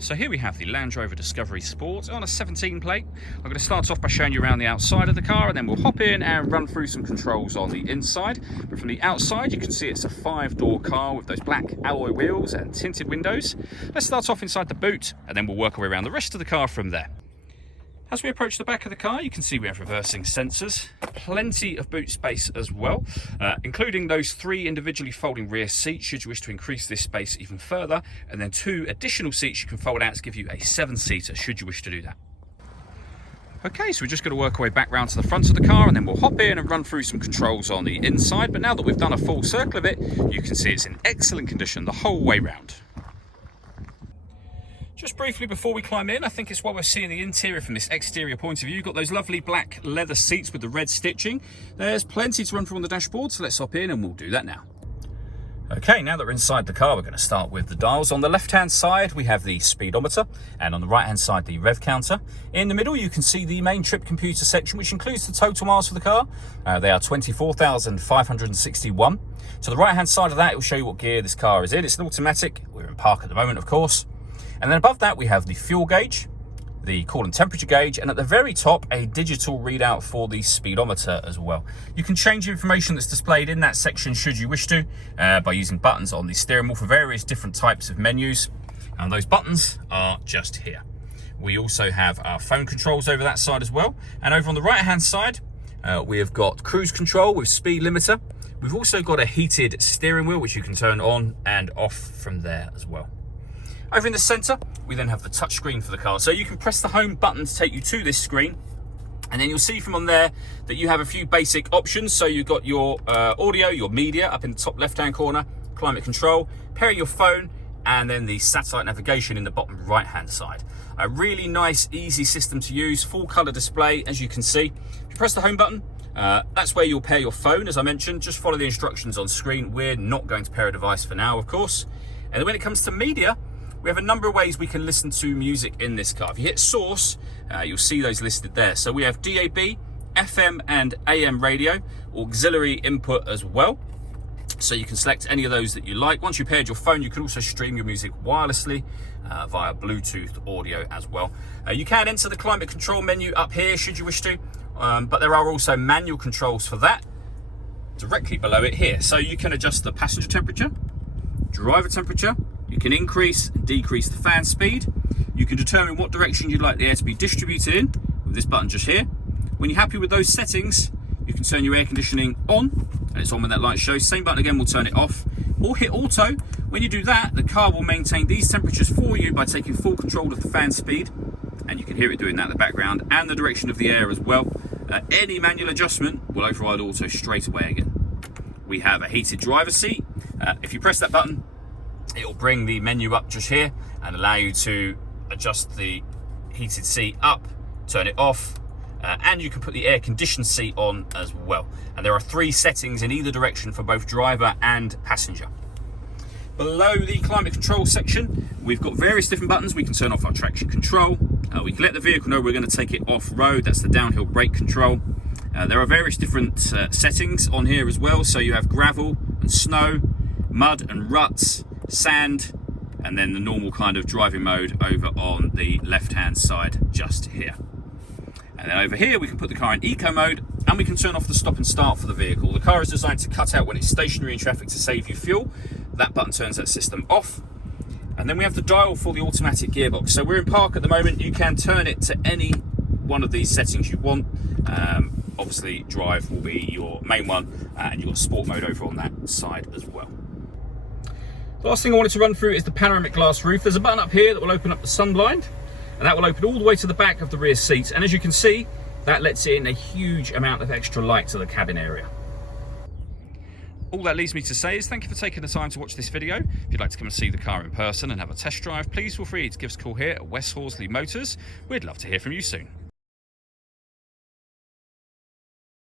So here we have the Land Rover Discovery Sport on a 17 plate. I'm going to start off by showing you around the outside of the car, and then we'll hop in and run through some controls on the inside. But from the outside you can see it's a 5-door car with those black alloy wheels and tinted windows. Let's start off inside the boot and then we'll work our way around the rest of the car from there. As we approach the back of the car, you can see we have reversing sensors, plenty of boot space as well, including those 3 individually folding rear seats should you wish to increase this space even further, and then 2 additional seats you can fold out to give you a 7-seater should you wish to do that. Okay, so we're just going to work our way back round to the front of the car and then we'll hop in and run through some controls on the inside, but now that we've done a full circle of it, you can see it's in excellent condition the whole way round. Just briefly before we climb in, I think it's while we're seeing the interior from this exterior point of view. You've got those lovely black leather seats with the red stitching. There's plenty to run through on the dashboard, so let's hop in and we'll do that now. Okay, now that we're inside the car, we're going to start with the dials. On the left-hand side, we have the speedometer, and on the right-hand side, the rev counter. In the middle, you can see the main trip computer section, which includes the total miles for the car. They are 24,561. To the right-hand side of that, it will show you what gear this car is in. It's an automatic. We're in park at the moment, of course. And then above that, we have the fuel gauge, the coolant temperature gauge, and at the very top, a digital readout for the speedometer as well. You can change the information that's displayed in that section should you wish to by using buttons on the steering wheel for various different types of menus. And those buttons are just here. We also have our phone controls over that side as well. And over on the right-hand side, we have got cruise control with speed limiter. We've also got a heated steering wheel, which you can turn on and off from there as well. Over in the centre, we then have the touch screen for the car. So you can press the home button to take you to this screen. And then you'll see from on there that you have a few basic options. So you've got your audio, your media up in the top left-hand corner, climate control, pairing your phone, and then the satellite navigation in the bottom right-hand side. A really nice, easy system to use, full colour display, as you can see. If you press the home button, that's where you'll pair your phone, as I mentioned. Just follow the instructions on screen. We're not going to pair a device for now, of course. And then when it comes to media, we have a number of ways we can listen to music in this car. If you hit source, you'll see those listed there. So we have DAB, FM and AM radio, auxiliary input as well. So you can select any of those that you like. Once you've paired your phone, you can also stream your music wirelessly via Bluetooth audio as well. You can enter the climate control menu up here should you wish to, but there are also manual controls for that directly below it here. So you can adjust the passenger temperature, driver temperature. You can increase and decrease the fan speed. You can determine what direction you'd like the air to be distributed in with this button just here. When you're happy with those settings, you can turn your air conditioning on, and it's on when that light shows. Same button again will turn it off, or hit auto. When you do that, the car will maintain these temperatures for you by taking full control of the fan speed, and you can hear it doing that in the background, and the direction of the air as well. Any manual adjustment will override auto straight away again. We have a heated driver's seat. If you press that button, it will bring the menu up just here and allow you to adjust the heated seat up, turn it off, and you can put the air conditioned seat on as well. And there are 3 settings in either direction for both driver and passenger. Below the climate control section, we've got various different buttons. We can turn off our traction control. We can let the vehicle know we're going to take it off-road. That's the downhill brake control. There are various different settings on here as well. So you have gravel and snow, mud and ruts, sand, and then the normal kind of driving mode over on the left-hand side just here. And then over here we can put the car in eco mode, and we can turn off the stop and start for the vehicle. The car is designed to cut out when it's stationary in traffic to save you fuel. That button turns that system off. And then we have the dial for the automatic gearbox. So we're in park at the moment. You can turn it to any one of these settings you want. Obviously drive will be your main one, and you've got sport mode over on that side as well. The last thing I wanted to run through is the panoramic glass roof. There's a button up here that will open up the sun blind, and that will open all the way to the back of the rear seats. And as you can see, that lets in a huge amount of extra light to the cabin area. All that leaves me to say is thank you for taking the time to watch this video. If you'd like to come and see the car in person and have a test drive, please feel free to give us a call here at West Horsley Motors. We'd love to hear from you soon.